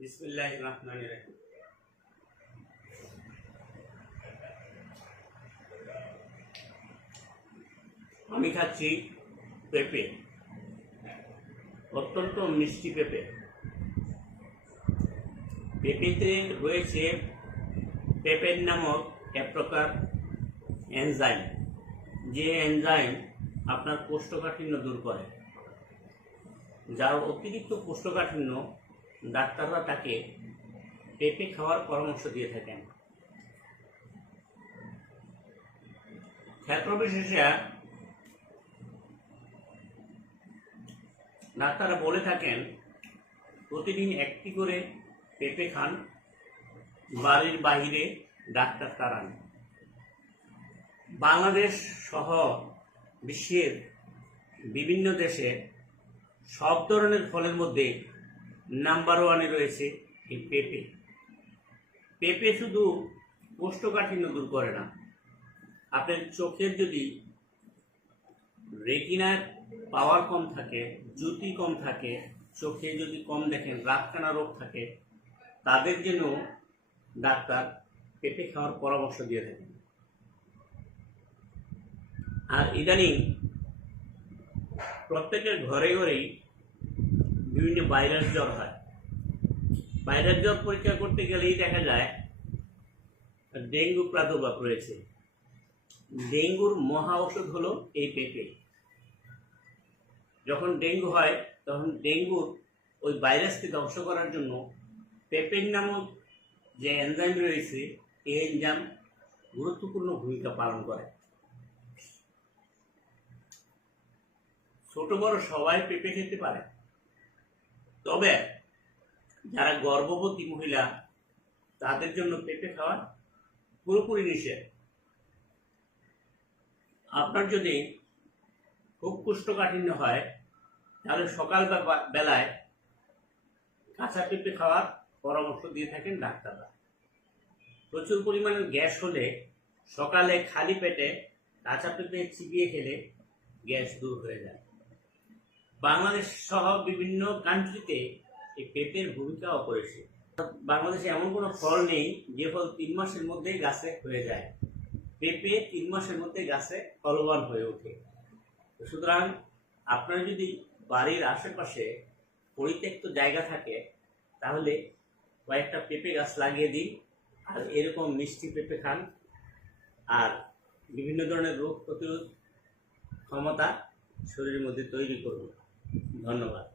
বিসমিল্লাহির রহমানির রহিম। আমি খাচ্ছি পেঁপে, অত্যন্ত মিষ্টি পেঁপে। পেঁপেতে রয়েছে পেপেন নামক এক প্রকার এনজাইম, যে এনজাইম আপনার কোষ্ঠকাঠিন্য দূর করে। যার অতিরিক্ত কোষ্ঠকাঠিন্য, ডাক্তাররা তাকে পেঁপে খাওয়ার পরামর্শ দিয়ে থাকেন। ক্ষেত্র বিশেষে ডাক্তাররা বলে থাকেন প্রতিদিন একটি করে পেঁপে খান, বাড়ির বাহিরে ডাক্তার তাড়ান। বাংলাদেশ সহ বিশ্বের বিভিন্ন দেশে সব ধরনের ফলের মধ্যে নাম্বার ওয়ানে রয়েছে এই পেঁপে। পেঁপে শুধু কোষ্ঠকাঠিন্য দূর করে না, আপনার চোখের যদি রেটিনার পাওয়ার কম থাকে, জ্যোতি কম থাকে, চোখে যদি কম দেখেন, রাতকানা রোগ থাকে, তাদের জন্য ডাক্তার পেঁপে খাওয়ার পরামর্শ দিয়ে থাকেন। আর ইদানিং প্রত্যেকের ঘরে ঘরেই বিভিন্ন ভাইরাস জ্বর হয়। ভাইরাস জ্বর পরীক্ষা করতে গেলেই দেখা যায় ডেঙ্গু প্রাদুর্ভাব রয়েছে। ডেঙ্গুর মহা ঔষধ হলো এই পেঁপে। যখন ডেঙ্গু হয় তখন ডেঙ্গুর ওই ভাইরাসকে ধ্বংস করার জন্য পেপেন নামক যে এনজাইম রয়েছে, এই এনজাইম গুরুত্বপূর্ণ ভূমিকা পালন করে। ছোট বড় সবাই পেঁপে খেতে পারে, তবে যারা গর্ভবতী মহিলা তাদের জন্য পেঁপে খাওয়া পুরোপুরি নিষেধ। আপনার যদি খুব কোষ্ঠকাঠিন্য হয় তাহলে সকাল বেলায় কাঁচা পেঁপে খাওয়ার পরামর্শ দিয়ে থাকেন ডাক্তাররা। প্রচুর পরিমাণে গ্যাস হলে সকালে খালি পেটে কাঁচা পেঁপে চিবিয়ে খেলে গ্যাস দূর হয়ে যায়। বাংলাদেশ সহ বিভিন্ন কান্ট্রিতে এই পেঁপের ভূমিকা অপরিসীম। বাংলাদেশে এমন কোনো ফল নেই যে ফল 3 মাসের মধ্যেই গাছে হয়ে যায়। পেঁপে 3 মাসের মধ্যে গাছে ফলবান হয়ে ওঠে। সুতরাং আপনার যদি বাড়ির আশেপাশে পরিত্যক্ত জায়গা থাকে তাহলে কয়েকটা পেঁপে গাছ লাগিয়ে দিন, আর এরকম মিষ্টি পেঁপে খান, আর বিভিন্ন ধরনের রোগ প্রতিরোধ ক্ষমতা শরীরের মধ্যে তৈরি করুন। ধন্যবাদ।